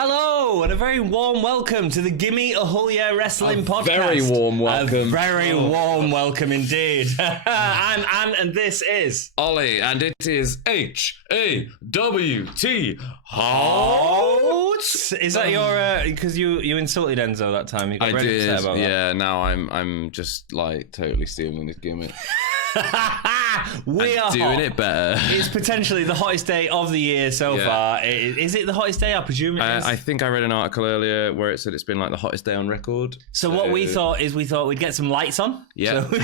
Hello, and a very warm welcome to the Gimme Wrestling Podcast. Very warm welcome. A very warm welcome indeed. I'm Anne, and this is Ollie, and it is H-A-W-T. Hot. Is that your? Because you insulted Enzo that time. You got very upset about that. Yeah. Now I'm just like totally stealing this gimmick. We are doing hot. It better. It's potentially the hottest day of the year so far. Is it the hottest day? I presume it is. I think I read an article earlier where it said it's been like the hottest day on record. So what we thought we'd get some lights on. Yeah. So...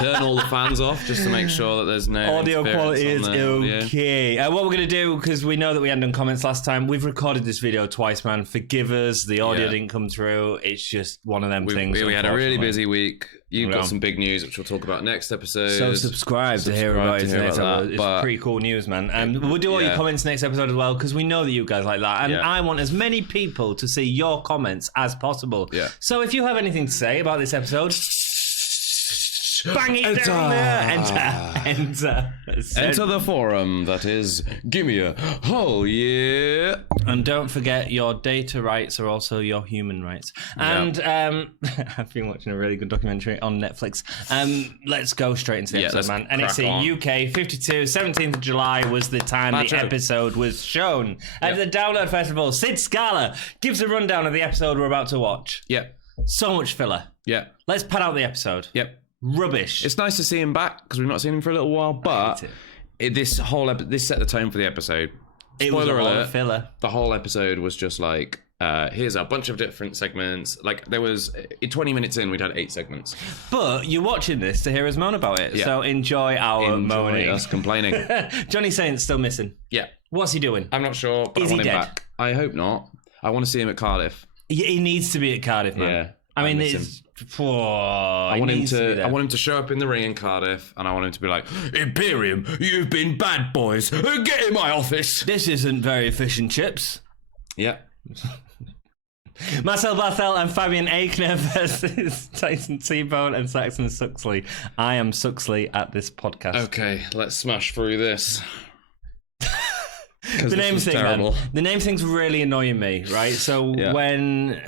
Turn all the fans off just to make sure that there's no audio quality is okay. What we're going to do, because we know that we hadn't done comments last time, we've recorded this video twice, man. Forgive us. The audio didn't come through. It's just one of them things. We had a really busy week. You've got some big news, which we'll talk about next episode. So subscribe to hear about it next episode. It's pretty cool news, man. And we'll do all your comments next episode as well, because we know that you guys like that. And I want as many people to see your comments as possible. Yeah. So if you have anything to say about this episode... bang it down there. Enter the forum that is Gimme. Oh yeah. And don't forget, your data rights are also your human rights. And I've been watching a really good documentary on Netflix. Let's go straight into the episode, man. NXT UK 52, 17th of July was the time the episode was shown. At the Download Festival, Sid Scala gives a rundown of the episode we're about to watch. Yep. So much filler. Yeah. Let's pad out the episode. Yep. Rubbish. It's nice to see him back because we've not seen him for a little while, but this set the tone for the episode. It was a lot of filler. The whole episode was just like, here's a bunch of different segments. Like there was 20 minutes in, we'd had 8 segments. But you're watching this to hear us moan about it, so enjoy our moaning. Us complaining. Johnny Saint's still missing. Yeah. What's he doing? I'm not sure, but I want him back. I hope not. I want to see him at Cardiff. He needs to be at Cardiff, man. Yeah. I mean, I want him to show up in the ring in Cardiff, and I want him to be like, Imperium, you've been bad boys. Get in my office. This isn't very fish and chips. Yeah. Marcel, Barthel and Fabian Aichner versus Tyson T-Bone and Saxon Suxley. I am Suxley at this podcast. Okay, let's smash through this. The name thing, man. The name thing's really annoying me, right? So when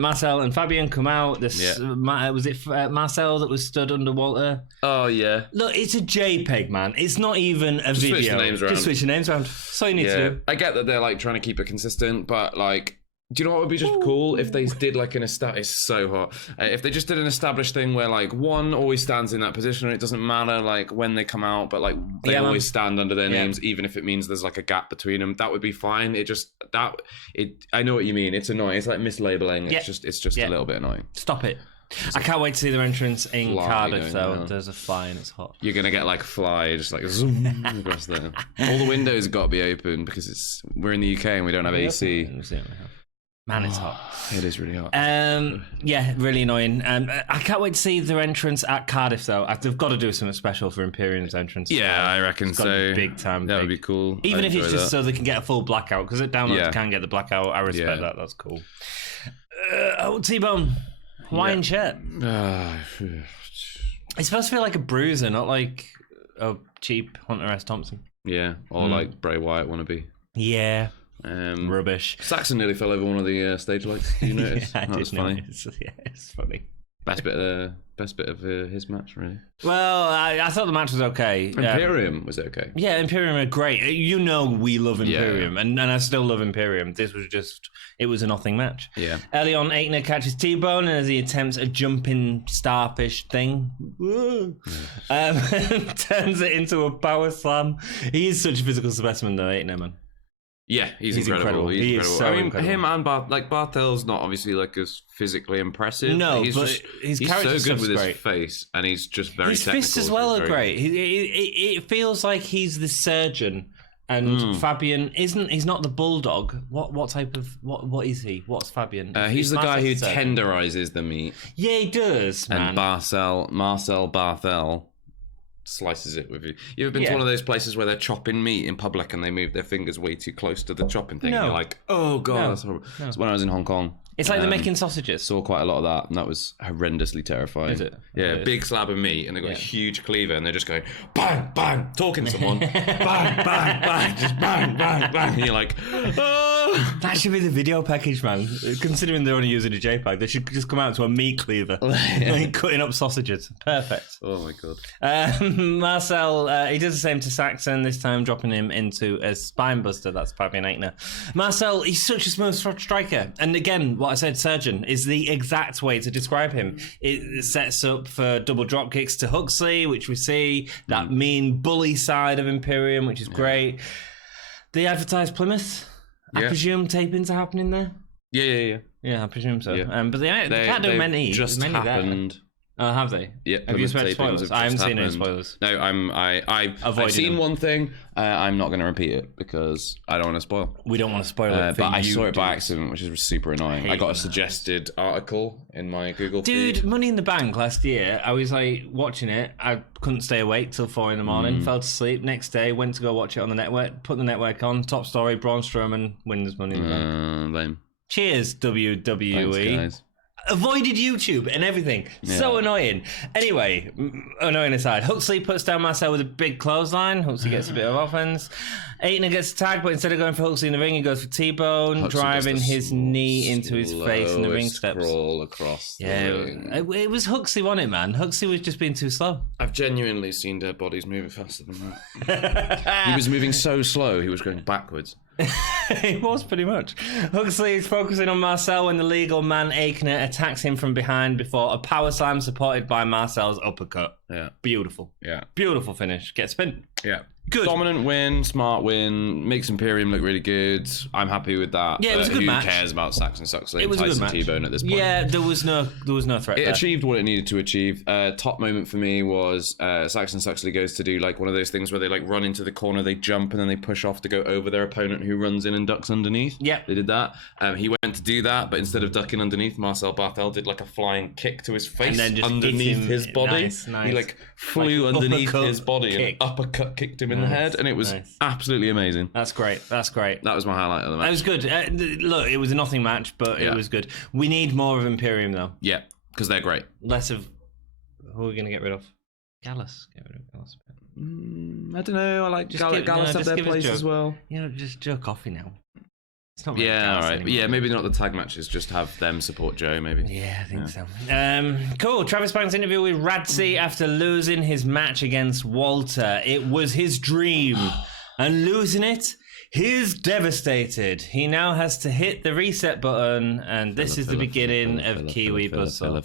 Marcel and Fabian come out, was it Marcel that was stood under Walter? Oh yeah. Look, it's a JPEG, man. It's not even a video. Just switch the names around. That's all you need to do. I get that they're like trying to keep it consistent, but like, do you know what would be just cool if they did like it's so hot. If they just did an established thing where like one always stands in that position and it doesn't matter like when they come out, but like they always stand under their names, even if it means there's like a gap between them. That would be fine. I know what you mean. It's annoying. It's like mislabeling. It's just a little bit annoying. Stop it. I can't wait to see their entrance in Cardiff, though. Down. There's a fly and it's hot. You're going to get like a fly, just like zoom across there. All the windows have got to be open because we're in the UK and we don't have AC. Man, it's hot. It is really hot. Yeah, really annoying. I can't wait to see their entrance at Cardiff, though. They've got to do something special for Imperium's entrance. Yeah, I reckon so. Big time. That would be cool. Even if it's just so they can get a full blackout, because at Download can get the blackout. I respect that. That's cool. T-Bone, Hawaiian shirt. It's supposed to feel like a bruiser, not like a cheap Hunter S. Thompson. Yeah, or like Bray Wyatt wannabe. Yeah. Rubbish. Saxon nearly fell over one of the stage lights. Did you notice? That was funny. Yeah, it's funny. Best bit of his match, really. Well, I thought the match was okay. Imperium was okay. Yeah, Imperium are great. You know we love Imperium, and I still love Imperium. This was it was a nothing match. Yeah. Early on, Aichner catches T-Bone as he attempts a jumping starfish thing. Turns it into a power slam. He is such a physical specimen, though, Aichner, man. Yeah, he's incredible. He is so incredible. Him and Barthel's not obviously like as physically impressive. No, he's so good with his face, and he's just very technical. His fists as well are great. It feels like he's the surgeon, and Fabian isn't. He's not the bulldog. What type of what is he? What's Fabian? He's the guy who tenderizes the meat. Yeah, he does. Man. And Marcel Barthel slices it with you. You ever been to one of those places where they're chopping meat in public and they move their fingers way too close to the chopping thing? No. And you're like, oh god, that's horrible. No. So when I was in Hong Kong, it's like they're making sausages. Saw quite a lot of that, and that was horrendously terrifying. Is it? Yeah, big slab of meat, and they've got a huge cleaver, and they're just going bang, bang, talking to someone, bang, bang, bang, just bang, bang, bang. And you're like, oh! no! That should be the video package, man. Considering they're only using a JPEG, they should just come out to a meat cleaver. Cutting up sausages. Perfect. Oh my god. Marcel, he does the same to Saxon, this time dropping him into a spine buster. That's Fabian Aichner. Marcel, he's such a smooth striker. And again, what I said, surgeon, is the exact way to describe him. It sets up for double drop kicks to Huxley, which we see. That mean bully side of Imperium, which is great. They advertised Plymouth. I presume tapings are happening there? Yeah. Yeah, I presume so. Yeah. But they can't do many. Just many happened. There. Oh, have they? Yeah. Have you seen spoilers? I haven't seen any spoilers. No, I've seen one thing. I'm not going to repeat it because I don't want to spoil. We don't want to spoil it. But I saw it by accident, which is super annoying. I got a suggested article in my Google feed. Money in the Bank last year, I was like watching it. I couldn't stay awake till 4 a.m. Fell to sleep. Next day, went to go watch it on the network. Put the network on. Top story: Braun Strowman wins Money in the Bank. Lame. Cheers, WWE. Thanks, guys. Avoided YouTube and everything. Yeah. So annoying. Anyway, annoying aside, Huxley puts down Marcel with a big clothesline. Huxley gets a bit of offense. Aichner gets tagged, but instead of going for Huxley in the ring, he goes for T-Bone, driving his knee into his face in the ring steps. Scroll across the ring. It was Huxley, wasn't it, man? Huxley was just being too slow. I've genuinely seen dead bodies moving faster than that. He was moving so slow, he was going backwards. It was pretty much. Huxley is focusing on Marcel when the legal man Aichner attacks him from behind before a power slam supported by Marcel's uppercut. Yeah. Beautiful. Yeah. Beautiful finish. Get spin. Yeah. Good. Dominant win, smart win, makes Imperium look really good. I'm happy with that. Yeah, it was a good match. Who cares about Saxon Suxley and Tyson T-Bone at this point? Yeah, there was no threat. It achieved what it needed to achieve. Top moment for me was Saxon Suxley goes to do like one of those things where they like run into the corner, they jump, and then they push off to go over their opponent who runs in and ducks underneath. Yeah, they did that. He went to do that, but instead of ducking underneath, Marcel Barthel did like a flying kick to his face and then just underneath his body. Nice. He like flew like underneath his body and uppercut kicked him in the head, and it was absolutely amazing. That's great. That was my highlight of the match. It was good. Look, it was a nothing match, but it was good. We need more of Imperium though. Yeah, because they're great. Less of who are we going to get rid of? Gallus. Get rid of Gallus. I don't know. I like Gallus have their place as well. Just Joe Coffey now. It's not all right. Anymore. Yeah, maybe not the tag matches. Just have them support Joe, maybe. Yeah, I think so. Cool. Travis Banks' interview with Radsey after losing his match against Walter. It was his dream, and losing it, he's devastated. He now has to hit the reset button, and this is the beginning of Kiwi Buzzsaw.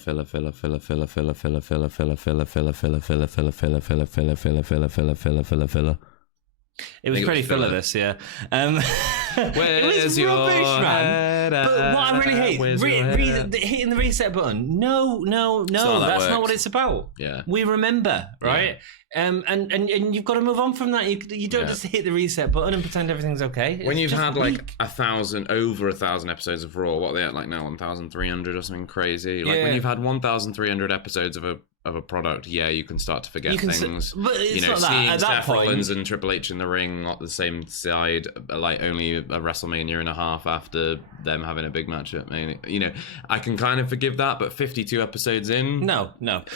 It was pretty filler, this, yeah. It was rubbish, man. But what I really hate, hitting the reset button. No, that's not what it's about. Yeah. We remember, right? Yeah. And you've got to move on from that. You don't just hit the reset button and pretend everything's okay. When you've had like over 1,000 episodes of Raw, what are they at like now, 1,300 or something crazy? Like when you've had 1,300 episodes of a product, you can start to forget things. But it's not seeing that. At that Seth point, Rollins and Triple H in the ring on the same side, like only a WrestleMania and a half after them having a big match at Mania. I can kind of forgive that, but 52 episodes in, no,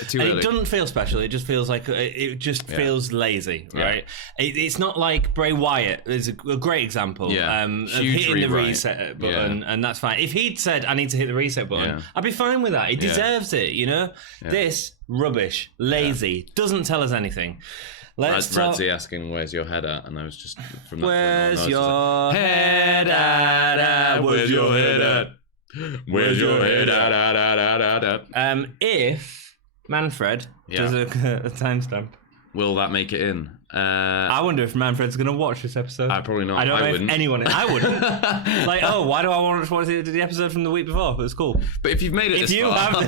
too early. It doesn't feel special. It just feels like feels lazy, right? It's not like Bray Wyatt is a great example. Of hitting the reset button, and that's fine. If he'd said, "I need to hit the reset button," I'd be fine with that. He deserves it, This rubbish, lazy, doesn't tell us anything. Let's talk. Radsey asking, "Where's your head at?" And I was just from that Where's point on, your head at? Where's your head at? Where's your head at? If Manfred does a timestamp, will that make it in? I wonder if Manfred's going to watch this episode. Probably not. I don't know if anyone. I wouldn't. Like, why do I want to watch the episode from the week before? It was cool. But if you've made it this far,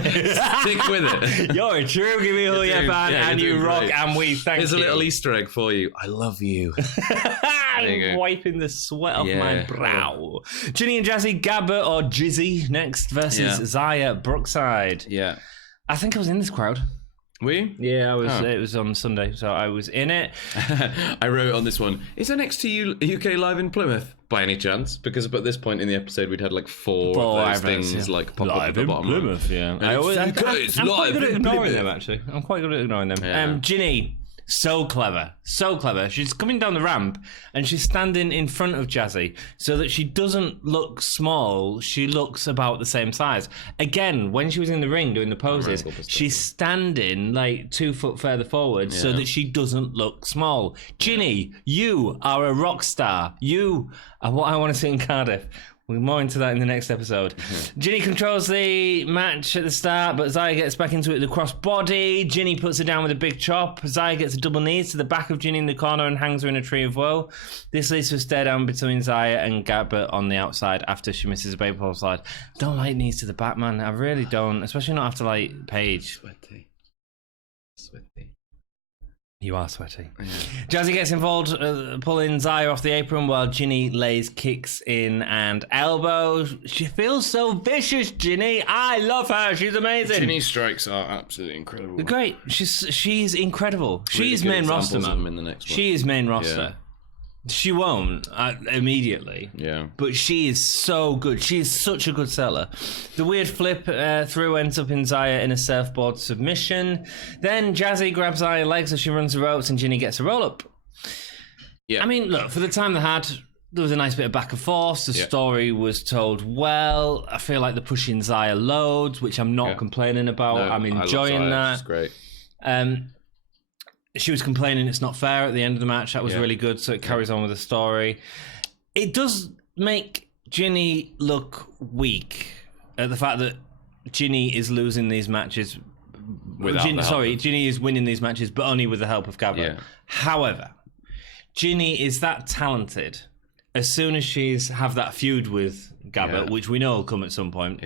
stick with it. You're a true Gimme fan, and you rock, and we thank you. Here's a little Easter egg for you. I love you. I'm wiping the sweat off my brow. Jinny and Jazzy Gabart, or Jizzy, next versus Zaya Brookside. Yeah. I think I was in this crowd. Yeah, I was. It was on Sunday, so I was in it. I wrote on this one, is NXT UK live in Plymouth by any chance? Because at this point in the episode, we'd had like four of those things like pop up at the bottom. Plymouth, yeah. I'm quite good at ignoring them, actually. I'm quite good at ignoring them. Jinny So clever. So clever. She's coming down the ramp and she's standing in front of Jazzy so that she doesn't look small. She looks about the same size. Again, when she was in the ring doing the poses, she's standing like 2 foot further forward so that she doesn't look small. Jinny, you are a rock star. You are what I want to see in Cardiff. We'll more into that in the next episode. Jinny controls the match at the start, but Zaya gets back into it with the cross body. Jinny puts her down with a big chop. Zaya gets a double knees to the back of Jinny in the corner and hangs her in a tree of woe. This leads to a stare down between Zaya and Gabart on the outside after she misses a baseball slide. Don't like knees to the back, man. I really don't, especially not after like Paige. Sweaty. You are sweaty. Yeah. Jazzy gets involved, pulling Zaya off the apron while Jinny lays kicks in and elbows. She feels so vicious, Jinny. I love her. She's amazing. Jinny's strikes are absolutely incredible. They're great. She's incredible. Really she's main roster, man. In the next one. She is main roster. Yeah. She won't immediately. Yeah. But she is so good. She is such a good seller. The weird flip through ends up in Zaya in a surfboard submission. Then Jazzy grabs Zaya's legs as she runs the ropes and Jinny gets a roll up. Yeah. I mean, look, for the time they had, there was a nice bit of back and forth. The story was told well. I feel like they're pushing Zaya loads, which I'm not complaining about. No, I'm enjoying that. It's great. She was complaining it's not fair at the end of the match. That was really good, so it carries on with the story. It does make Jinny look weak at the fact that Jinny is losing these matches. Jinny is winning these matches, but only with the help of Gabart. Yeah. However, Jinny is that talented. As soon as she's have that feud with Gabart, which we know will come at some point,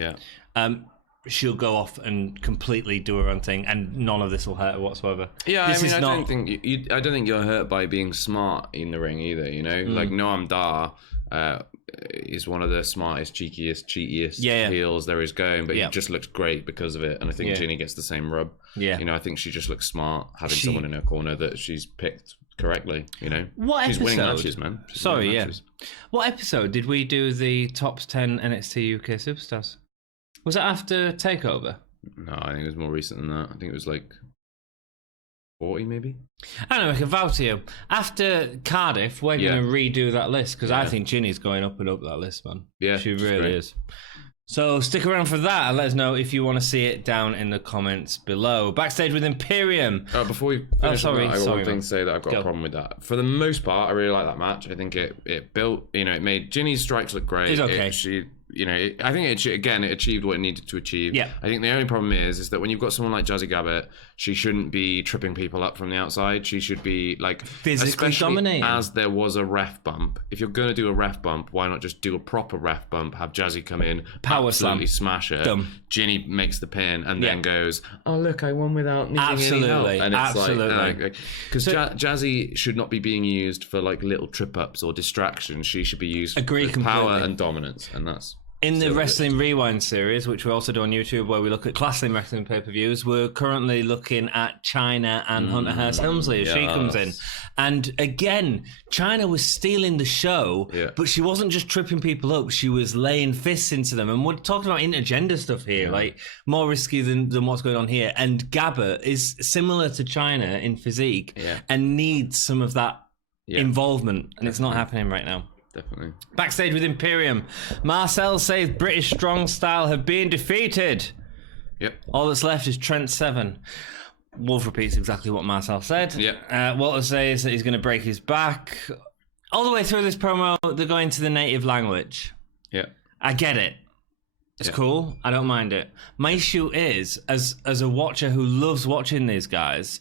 she'll go off and completely do her own thing, and none of this will hurt her whatsoever. Yeah, I don't think you're hurt by being smart in the ring either. You know, like Noam Dar is one of the smartest, cheekiest heels there is going, but he just looks great because of it. And I think Jinny gets the same rub. Yeah, you know, I think she just looks smart having someone in her corner that she's picked correctly. You know, she's winning matches, man. What episode did we do the top 10 NXT UK superstars? Was it after TakeOver? No, I think it was more recent than that. I think it was like 40 maybe. I don't know, I can vouch to you. After Cardiff, we're going to redo that list because I think Jinny's going up and up that list, man. Yeah, she really is. So stick around for that and let us know if you want to see it down in the comments below. Backstage with Imperium. Before we finish I got one thing to say that I've got a problem with that. For the most part, I really like that match. I think it built, it made Jinny's strikes look great. It's okay. I think it achieved what it needed to achieve. Yeah. I think the only problem is that when you've got someone like Jazzy Gabart, she shouldn't be tripping people up from the outside. She should be like physically dominating. As there was a ref bump. If you're going to do a ref bump, why not just do a proper ref bump? Have Jazzy come in, power slam, smash her. Jinny makes the pin and then goes, "Oh look, I won without needing any help." And it's because Jazzy should not be being used for like little trip ups or distractions. She should be used for power and dominance, and that's. In the Wrestling Rewind series, which we also do on YouTube, where we look at classic wrestling pay-per-views, we're currently looking at Chyna and Hunter Hearst Helmsley as she comes in. And again, Chyna was stealing the show, but she wasn't just tripping people up, she was laying fists into them. And we're talking about intergender stuff here, like more risky than what's going on here. And Gabart is similar to Chyna in physique and needs some of that involvement, and it's not happening right now. Definitely. Backstage with Imperium, Marcel says British Strong Style have been defeated. Yep. All that's left is Trent Seven. Wolf repeats exactly what Marcel said. Yep. Walter says that he's going to break his back. All the way through this promo, they're going to the native language. Yeah. I get it. It's cool. I don't mind it. My issue is, as a watcher who loves watching these guys,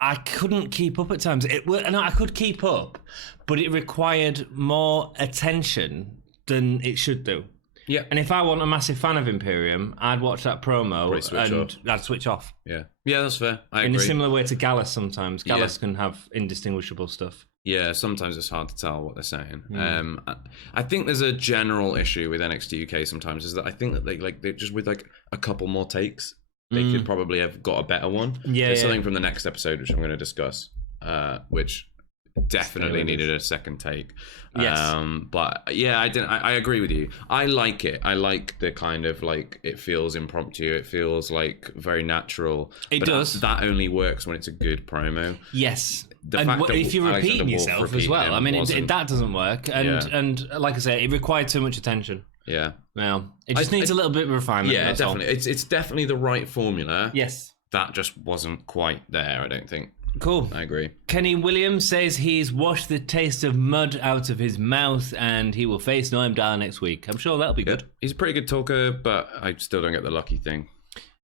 I couldn't keep up at times. I could keep up, but it required more attention than it should do. Yeah. And if I want a massive fan of Imperium, I'd watch that promo and I'd switch off. Yeah. Yeah, that's fair. I agree. In a similar way to Gallus sometimes. Gallus can have indistinguishable stuff. Yeah, sometimes it's hard to tell what they're saying. I think there's a general issue with NXT UK sometimes, is that I think that they just with like a couple more takes, they could probably have got a better one. Yeah, There's something from the next episode which I'm going to discuss, which definitely needed a second take. Yes. But yeah, I agree with you. I like it. I like the kind of like, it feels impromptu. It feels like very natural. It does. That only works when it's a good promo. Yes. The and fact that if you're repeating yourself as well, I mean, that doesn't work. And like I say, it required too much attention. Yeah. Well, it just needs a little bit of refinement. Yeah, definitely. It's definitely the right formula. Yes. That just wasn't quite there, I don't think. Cool. I agree. Kenny Williams says he's washed the taste of mud out of his mouth and he will face Noam Dar next week. I'm sure that'll be good. He's a pretty good talker, but I still don't get the lucky thing.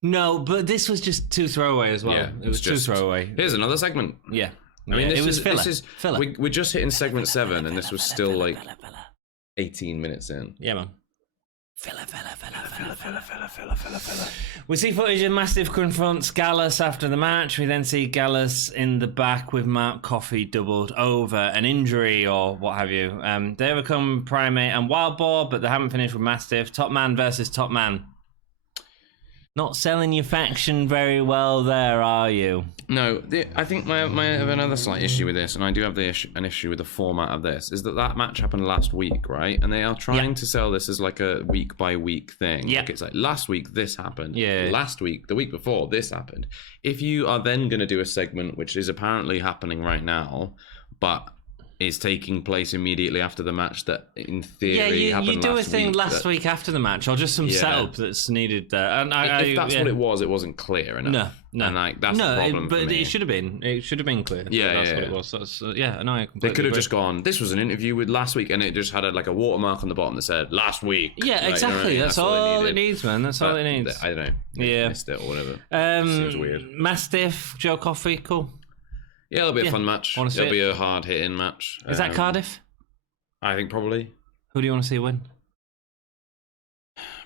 No, but this was just too throwaway as well. Yeah, it was too throwaway. Here's another segment. Yeah. I mean, it was filler. Filler. We're just hitting segment 7, and this was still like 18 minutes in. Yeah, man. Filler. We see footage of Mastiff confronts Gallus after the match. We then see Gallus in the back with Mark Coffey doubled over an injury or what have you. They overcome Primate and Wild Boar, but they haven't finished with Mastiff. Top man versus top man. Not selling your faction very well there, are you? No, I think I have another slight issue with this, and I do have an issue with the format of this, is that match happened last week, right? And they are trying to sell this as like a week-by-week thing. Yeah. Like it's like, last week, this happened. Yeah. Last week, the week before, this happened. If you are then going to do a segment, which is apparently happening right now, but is taking place immediately after the match that in theory happened last week. You do a thing last week after the match, or just some setup that's needed there. And if that's what it wasn't clear enough. No. And that's the problem but for me. it should have been. It should have been clear. Yeah, that's what it was. That's, I completely They could have agree. just gone, this was an interview with last week, and it just had a watermark on the bottom that said, last week. Yeah, like, exactly. That's all it needs, man. That's all it needs. I don't know. Yeah. Missed it or whatever. Seems weird. Mastiff, Joe Coffey, cool. Yeah, it'll be a fun match. It'll be a hard-hitting match. Is that Cardiff? I think probably. Who do you want to see win?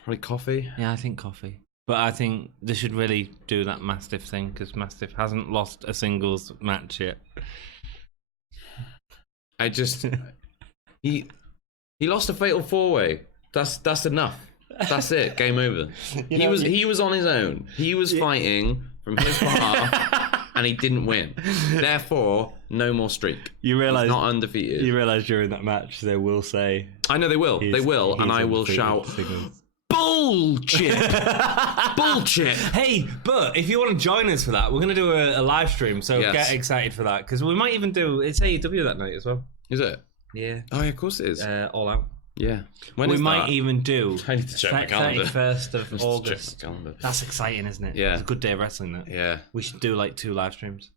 Probably Coffey. Yeah, I think Coffey. But I think they should really do that Mastiff thing, because Mastiff hasn't lost a singles match yet. I just... he lost a fatal 4-way. That's enough. That's it. Game over. He was on his own. He was fighting from his behalf. And he didn't win. Therefore, no more streak. You realise he's not undefeated. You realise during that match they will say... I know they will. They will, and I will shout, bullshit! Bullshit! Hey, but if you want to join us for that, we're going to do a live stream, so get excited for that. Because we might even do... It's AEW that night as well. Is it? Yeah. Oh, yeah, of course it is. All Out. Yeah. We might even do... I need to check my calendar. 31st of August. Check my calendar. That's exciting, isn't it? Yeah. It's a good day of wrestling, that. Yeah. We should do like 2 live streams.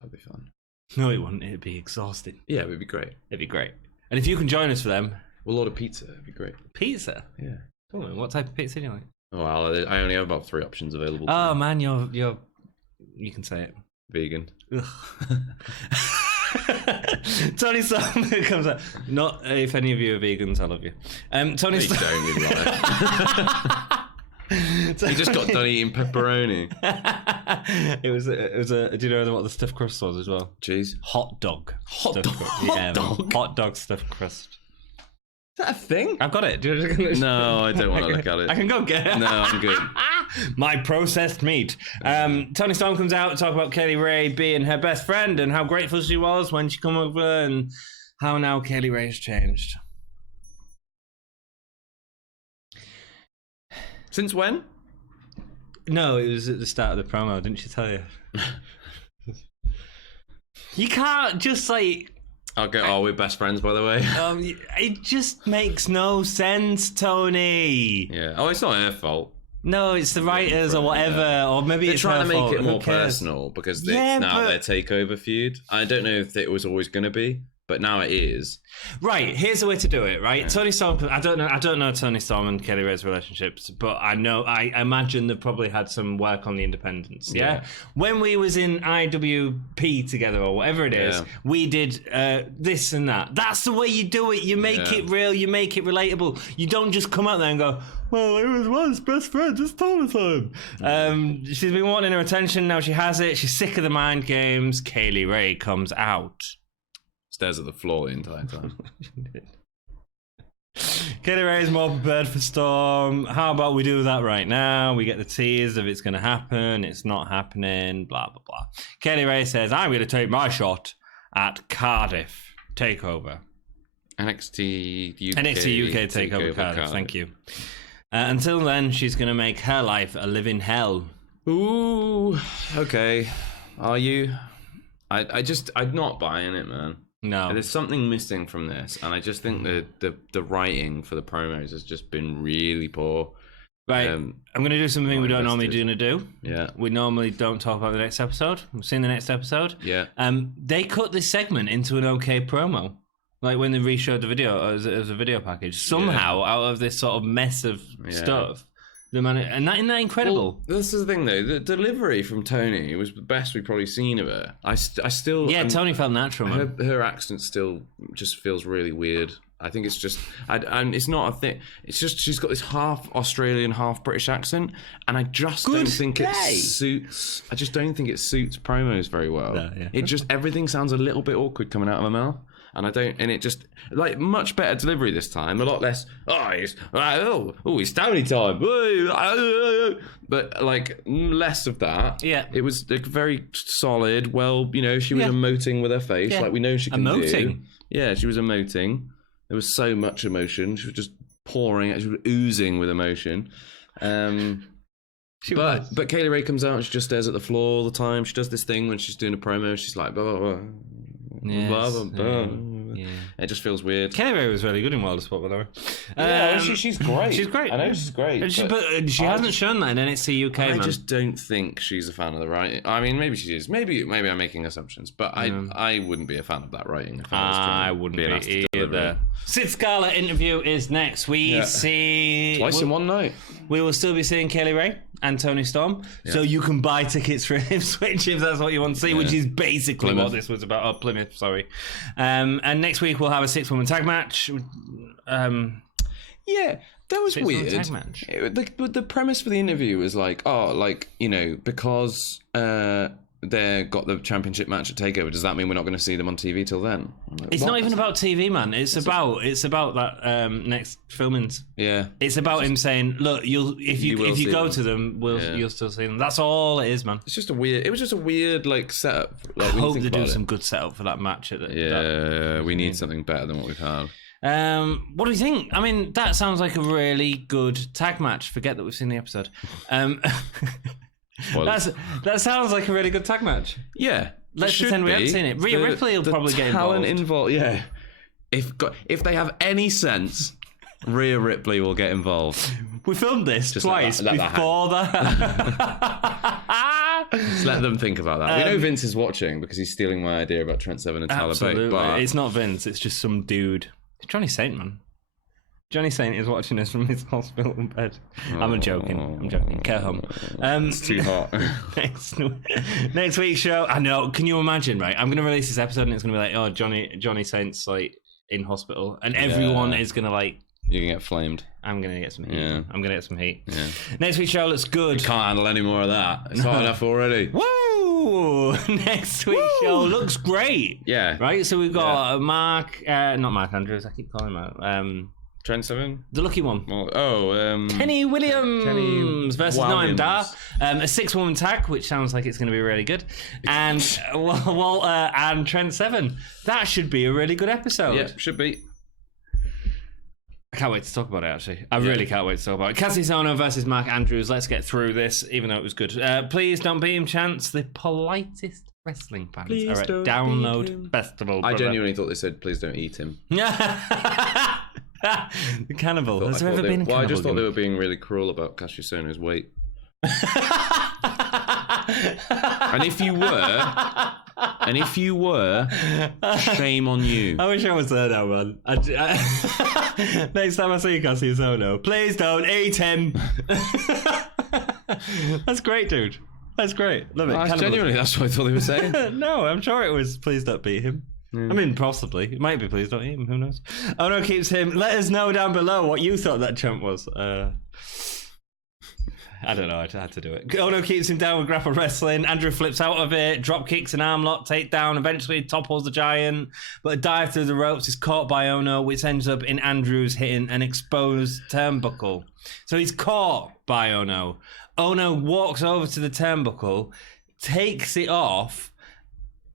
That'd be fun. No, it wouldn't. It'd be exhausting. Yeah, it would be great. It'd be great. And if you can join us for them... We'll order pizza. It'd be great. Pizza? Yeah. Cool, man. What type of pizza do you like? Well, I only have about 3 options available. Oh, man, you're... You can say it. Vegan. Tony Storm comes out. Not if any of you are vegans, I love you. Tony Storm. Don't really He just got done eating pepperoni. It was a. Do you know what the stuffed crust was as well? Cheese. Hot dog. Hot dog. Hot dog stuffed crust. Is that a thing? I've got it. No, I don't want to look at it. I can go get it. No, I'm good. My processed meat. Tony Storm comes out to talk about Kaylee Ray being her best friend and how grateful she was when she come over and how now Kaylee Ray's changed. Since when? No, it was at the start of the promo, didn't she tell you? You can't just like... Okay, we're best friends, by the way. It just makes no sense, Tony. Yeah. Oh, it's not her fault. No, it's the writers or whatever, or maybe They're it's trying her to make fault. it Who more cares? personal because it's now their takeover feud. I don't know if it was always going to be, but now it is. Right, here's the way to do it, right? Yeah. Tony Storm, I don't know Tony Storm and Kelly Ray's relationships, but I imagine they've probably had some work on the independents, yeah? When we was in IWP together or whatever it is, we did this and that. That's the way you do it. You make it real, you make it relatable. You don't just come out there and go, well, it was once best friends, it's Tony time. She's been wanting her attention, now she has it. She's sick of the mind games. Kaylee Ray comes out. Stares at the floor the entire time. Kaylee Ray is more prepared for Storm. How about we do that right now? We get the tease of it's going to happen. It's not happening. Blah, blah, blah. Kaylee Ray says, I'm going to take my shot. at Cardiff TakeOver. NXT UK TakeOver Cardiff. Thank you. Until then, she's going to make her life a living hell. Ooh, okay. Are you? I'm not buying it, man. No. There's something missing from this, and I just think the writing for the promos has just been really poor. Right, I'm going to do something we don't normally do. Yeah. We normally don't talk about the next episode. We've seen the next episode. Yeah. They cut this segment into an okay promo. Like when they re-showed the video as a video package. Somehow, out of this sort of mess of stuff. Isn't that incredible? Well, this is the thing, though. The delivery from Tony was the best we've probably seen of her. I still... Yeah, Tony felt natural, man. Her accent still just feels really weird. I think it's just... and it's not a thing. It's just she's got this half Australian, half British accent, and I just don't think it suits... I just don't think it suits promos very well. No, yeah. It just... Everything sounds a little bit awkward coming out of her mouth. And it just, like, much better delivery this time. A lot less, it's Tony time. But, like, less of that. Yeah. It was like, very solid. Well, she was emoting with her face. Yeah. Like, we know she can do. Yeah, she was emoting. There was so much emotion. She was just pouring. She was oozing with emotion. But Kaylee Ray comes out and she just stares at the floor all the time. She does this thing when she's doing a promo. She's like, blah, blah, blah. Yes, blah, blah, blah. Yeah. It just feels weird. Kaylee Ray was really good in Wilder Spot, by the way. She's great. She's great. I know she's great. But she hasn't shown that in NXT UK, man. I just don't think she's a fan of the writing. I mean, maybe she is. Maybe I'm making assumptions, but I wouldn't be a fan of that writing. I wouldn't be either. Sid Scarlett interview is next. We see... Twice in one night. We will still be seeing Kaylee Ray and Tony Storm, so you can buy tickets for Ipswich if that's what you want to see, which is basically what this was about. Oh, Plymouth, sorry. And next week we'll have a 6-woman tag match. That was weird. Tag match. The premise for the interview was like, because they got the championship match at TakeOver, does that mean we're not going to see them on TV till then? It's not even about TV, man. It's about that next filmings. Yeah, it's about him saying, "Look, if you go to them, you'll still see them." That's all it is, man. It was just a weird like setup. Like, I hope they do some good setup for that match. We need something better than what we've had. What do you think? I mean, that sounds like a really good tag match. Forget that we've seen the episode. That sounds like a really good tag match. Yeah, let's pretend we haven't seen it. Rhea Ripley will probably get involved. Talent involved, yeah. If they have any sense, Rhea Ripley will get involved. We filmed this twice before that. Just let them think about that. We know Vince is watching because he's stealing my idea about Trent Seven and Tyler Bate. But it's not Vince. It's just some dude. It's Johnny Saint, man. Johnny Saint is watching us from his hospital bed. I'm joking. Get home. It's too hot. Next week's show. I know. Can you imagine? Right, I'm going to release this episode, and it's going to be like, oh, Johnny Saint's like in hospital, and everyone is going to like. You're going to get flamed. I'm going to get some heat. Yeah. I'm going to get some heat. Yeah. Next week's show looks good. You can't handle any more of that. It's hot enough already. Woo! Next week's show looks great. Yeah. Right. So we've got not Mark Andrews. I keep calling him out. Trent Seven? The lucky one. Kenny Williams versus Noam Dar. A 6-woman tag, which sounds like it's going to be really good. And Walter and Trent Seven. That should be a really good episode. Yeah, should be. I can't wait to talk about it, actually. I really can't wait to talk about it. Kassius Ohno versus Mark Andrews. Let's get through this, even though it was good. Please don't beat him, Chance. The politest wrestling fans are at Download Festival. I genuinely thought they said, please don't eat him. The cannibal. Has there ever been a cannibal? I just thought they were being really cruel about Kassius Ohno's weight. And if you were, shame on you. I wish I was there now, man. Next time I see Kassius Ohno, please don't eat him. That's great, dude. That's great. Love it. Genuinely, that's what I thought they were saying. No, I'm sure it was please don't beat him. I mean, possibly. It might be please don't eat him. Who knows? Ohno keeps him. Let us know down below what you thought that chant was. I don't know. I had to do it. Ohno keeps him down with grapple wrestling. Andrew flips out of it. Drop kicks an arm lock. Takedown. Eventually topples the giant. But a dive through the ropes is caught by Ohno, which ends up in Andrews hitting an exposed turnbuckle. So he's caught by Ohno. Ohno walks over to the turnbuckle, takes it off,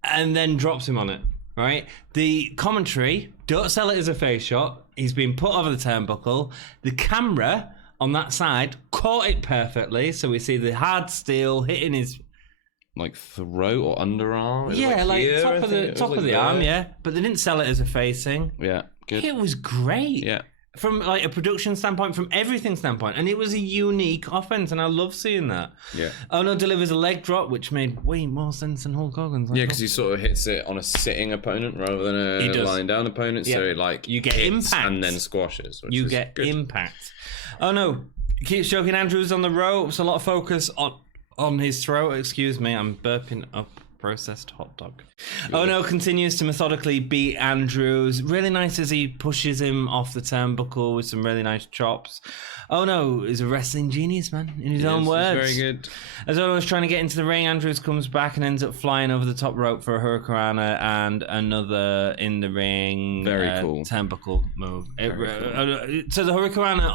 and then drops him on it. right? The commentary, don't sell it as a face shot. He's been put over the turnbuckle. The camera on that side caught it perfectly, so we see the hard steel hitting his like throat or underarm. Yeah, like here, top of the arm. Yeah, but they didn't sell it as a face thing. Yeah, good. It was great. Yeah. From like a production standpoint, from everything standpoint, and it was a unique offense, and I love seeing that. Yeah. Ohno delivers a leg drop, which made way more sense than Hulk Hogan's. Yeah, because he sort of hits it on a sitting opponent rather than a lying down opponent. Yeah. So like you get impact and then squashes. You get good. Impact. Oh no, keeps choking Andrews on the ropes. A lot of focus on his throat. Excuse me, I'm burping up processed hot dog. Ohno continues to methodically beat Andrews. Really nice as he pushes him off the turnbuckle with some really nice chops. Ohno is a wrestling genius, man, in his own words. Very good. As Ohno's trying to get into the ring, Andrews comes back and ends up flying over the top rope for a hurricanrana and another in the ring. Very cool. Turnbuckle move. So the hurricanrana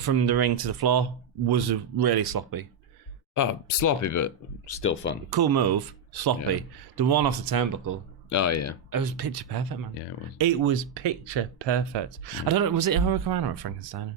from the ring to the floor was really sloppy. Oh, sloppy, but still fun. Cool move, sloppy. Yeah. The one off the turnbuckle. Oh, yeah. It was picture perfect, man. Yeah, it was. It was picture perfect. I don't know, was it a Hurricane or a Frankensteiner?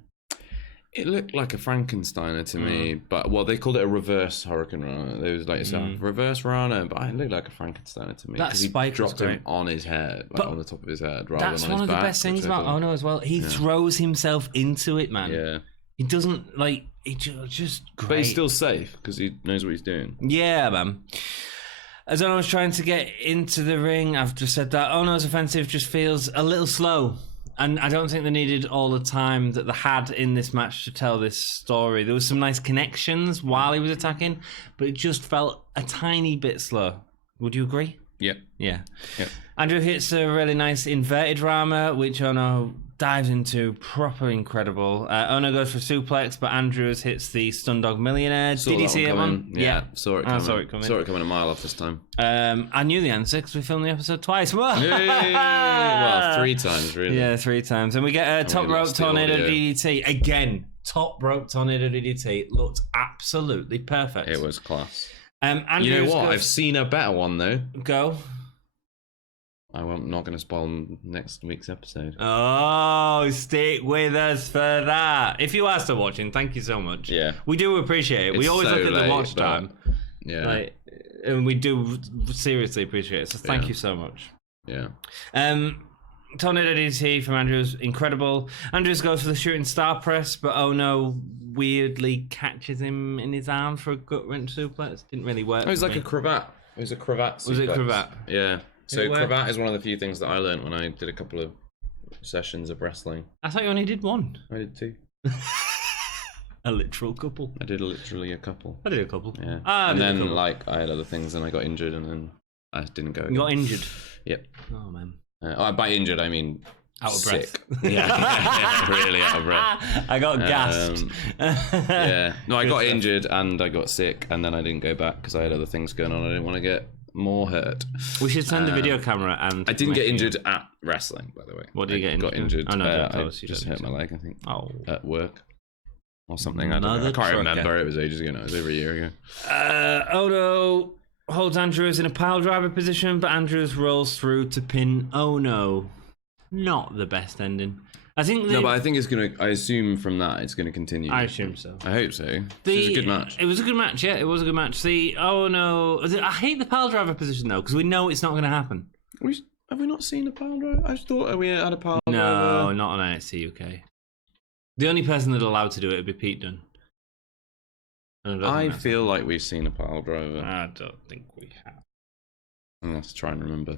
It looked like a Frankensteiner to me, but they called it a reverse Hurricane Rana. It was like a reverse Rana, but it looked like a Frankensteiner to me. That spike he dropped him on his head, like on the top of his head, rather than on his back. That's one of the best things about Ohno as well. He throws himself into it, man. Yeah. He doesn't, like, it's just great. But he's still safe, because he knows what he's doing. Yeah, man. As Ohno's trying to get into the ring, I've just said that Ohno's offensive just feels a little slow. And I don't think they needed all the time that they had in this match to tell this story. There was some nice connections while he was attacking, but it just felt a tiny bit slow. Would you agree? Yeah. Yeah. Yep. Andrew hits a really nice inverted Rama, which Ohno dives into, proper incredible. Ohno goes for suplex, but Andrews hits the Stun Dog Millionaire. Did you see it, man? Yeah, saw it coming. Saw it coming a mile off this time. I knew the answer because we filmed the episode twice. Well, 3 times, really. Yeah, 3 times. And we get a top rope tornado DDT. Again, top rope tornado DDT looked absolutely perfect. It was class. Andrews you know what? I've seen a better one, though. Go. I'm not going to spoil next week's episode. Oh, stick with us for that. If you are still watching, thank you so much. Yeah. We do appreciate it. We always look at the watch time. Yeah. And we do seriously appreciate it. So thank you so much. Yeah. Tornado DDT from Andrews, incredible. Andrews goes for the shooting star press, but Ohno weirdly catches him in his arm for a gut wrench suplex. Didn't really work. It was like a cravat. It was a cravat suplex. Was it cravat? Yeah. So cravat is one of the few things that I learned when I did a couple of sessions of wrestling. I thought you only did one. I did 2. A literal couple. I did literally a couple. I did a couple. Yeah. And then I had other things and I got injured and then I didn't go again. You got injured? Yep. Oh, man. By injured, I mean out of sick. breath. Yeah, really out of breath. I got gassed. Yeah. No, I got injured and I got sick and then I didn't go back because I had other things going on. I didn't want to get more hurt. We should send the video camera and... I didn't get injured at wrestling, by the way. What did you get injured? I got injured. Oh, no, I just hurt my leg, I think. Oh. At work. Or something. I can't remember. It was ages ago. No, it was over a year ago. Ohno holds Andrews in a pile driver position, but Andrews rolls through to pin Ohno. Not the best ending. I think no, but I think it's gonna. I assume from that it's gonna continue. I assume so. I hope so. It was a good match. It was a good match. Yeah, it was a good match. I hate the pile driver position though because we know it's not going to happen. Have we not seen a pile driver? I just thought we had a pile driver. No, not on NXT UK. The only person that allowed to do it would be Pete Dunne. I feel like we've seen a pile driver. I don't think we have. I'll have to try and remember.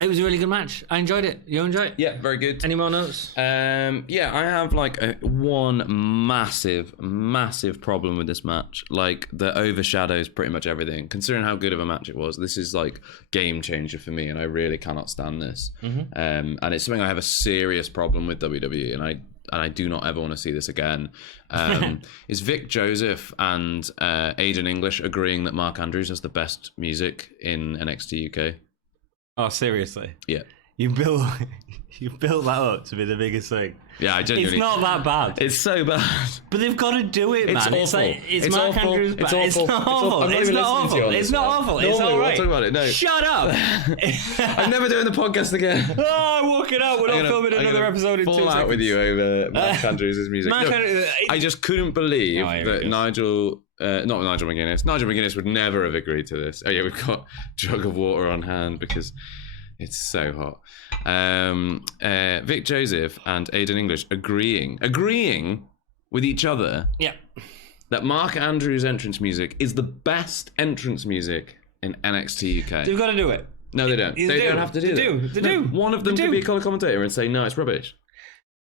It was a really good match. I enjoyed it. You enjoyed it? Yeah, very good. Any more notes? Yeah, I have like one massive problem with this match. Like, that overshadows pretty much everything. Considering how good of a match it was, this is like game changer for me, and I really cannot stand this. And it's something I have a serious problem with WWE, and I do not ever want to see this again. Is Vic Joseph and Aiden English agreeing that Mark Andrews has the best music in NXT UK? Oh, seriously? Yeah. You built that up to be the biggest thing. Yeah, I genuinely... It's not that bad. It's so bad. But they've got to do it, man. It's awful. It's like, it's Mark awful. Andrews' It's bad. It's awful. not awful. It's not awful. It's not awful. It's all right. Talk about it. No. Shut up. I'm never doing the podcast again. Oh, I'm walking out. We're not filming another episode in 2 seconds. Fall out with you over Mark Andrews' music. I just couldn't believe that Nigel McGuinness would never have agreed to this. Oh yeah, we've got a jug of water on hand because it's so hot. Vic Joseph and Aidan English agreeing with each other. Yeah. That Mark Andrews' entrance music is the best entrance music in NXT UK. They've got to do it. No, they don't. They don't have to do it. They do. One of them could be a colour commentator and say, no, it's rubbish.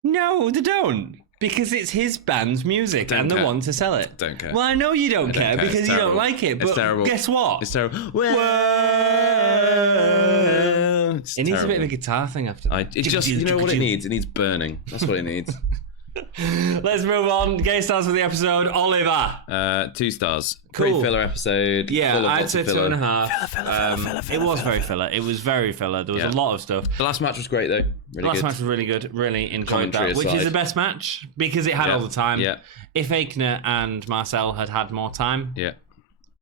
No, they don't. Because it's his band's music and they want to sell it. Don't care. Well, I know you don't care because you don't like it. But it's terrible. Guess what? It's terrible. Whoa. It needs a bit of a guitar thing after that. You know what it needs? It needs burning. That's what it needs. Let's move on. Gay stars for the episode. Oliver. 2 stars. Cool. Pretty filler episode. Yeah, I'd say 2.5. Filler. It was very filler. It was very filler. There was a lot of stuff. The last match was great though. The last match was really good. Really enjoyed that. Which is the best match because it had all the time. Yeah. If Aichner and Marcel had more time,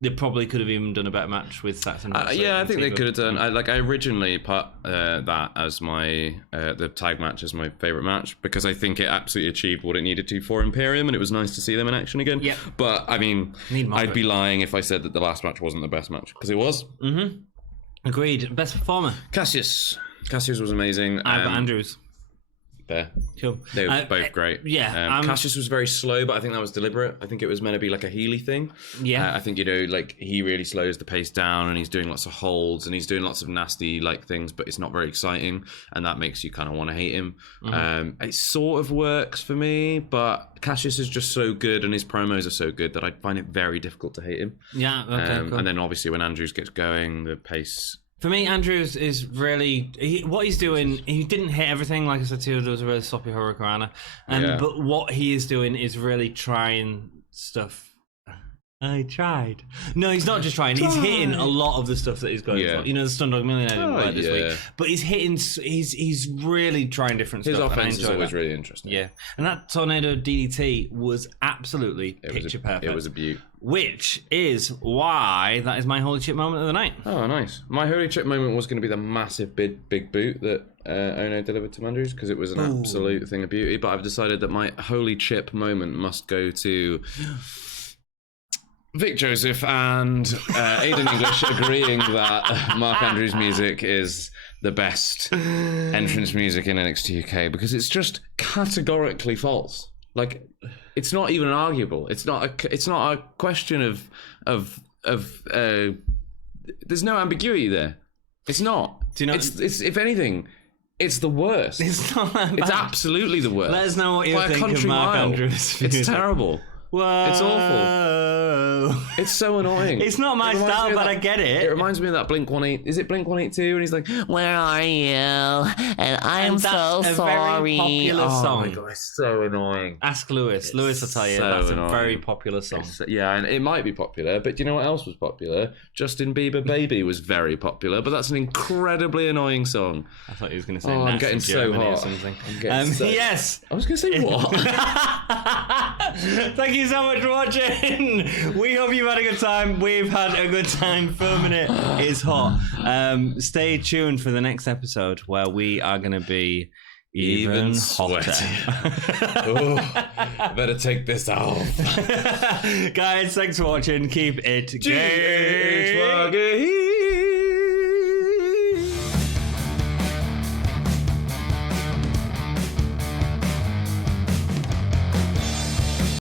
they probably could have even done a better match with Saxon. I think they could have done. I originally put that as my the tag match as my favorite match because I think it absolutely achieved what it needed to for Imperium, and it was nice to see them in action again. Yeah. But I mean, I'd be lying if I said that the last match wasn't the best match because it was. Mm-hmm. Agreed. Best performer. Cassius was amazing. Andrews. There. Cool. They were both great. Yeah. Cassius was very slow, but I think that was deliberate. I think it was meant to be like a Healy thing. Yeah. I think, he really slows the pace down and he's doing lots of holds and he's doing lots of nasty things, but it's not very exciting. And that makes you kind of want to hate him. Mm-hmm. It sort of works for me, but Cassius is just so good and his promos are so good that I find it very difficult to hate him. Yeah. Okay, cool. And then obviously when Andrews gets going, the pace... For me, Andrews is really... what he's doing, he didn't hit everything. Like I said to you, there was a really sloppy Hurricanrana. But what he is doing is really trying stuff. I tried. No, he's not just trying. He's hitting a lot of the stuff that he's going for. The Stundog Millionaire didn't work this week. But he's hitting... He's really trying different stuff. His offense is always really interesting. Yeah. And that Tornado DDT was absolutely picture perfect. It was a beaut. Which is why that is my holy chip moment of the night. Oh, nice. My holy chip moment was going to be the massive big boot that Ohno delivered to Andrews because it was an absolute thing of beauty. But I've decided that my holy chip moment must go to Vic Joseph and Aidan English agreeing that Mark Andrews' music is the best entrance music in NXT UK because it's just categorically false. It's not even arguable. It's not a question of there's no ambiguity there. It's not. Do you know? It's if anything, it's the worst. It's not that bad. It's absolutely the worst. Let us know what you think of Mark Andrews. It's terrible. Whoa. It's awful. It's so annoying. It's not my style, but I get it. It reminds me of that Blink-182. Is it Blink-182? And he's like, "Where are you? And I'm so sorry." Very popular song. Oh my god, it's so annoying. Ask Lewis. Lewis will tell you that's a very popular song. And it might be popular, but do you know what else was popular? Justin Bieber Baby was very popular, but that's an incredibly annoying song. I thought he was going to say I'm getting so hot. Or something. Yes. I was going to say what? Thank you so much for watching. We hope you've had a good time. We've had a good time filming it. It's hot. Stay tuned for the next episode where we are going to be even hotter. Better take this off. Guys, thanks for watching. Keep it gay.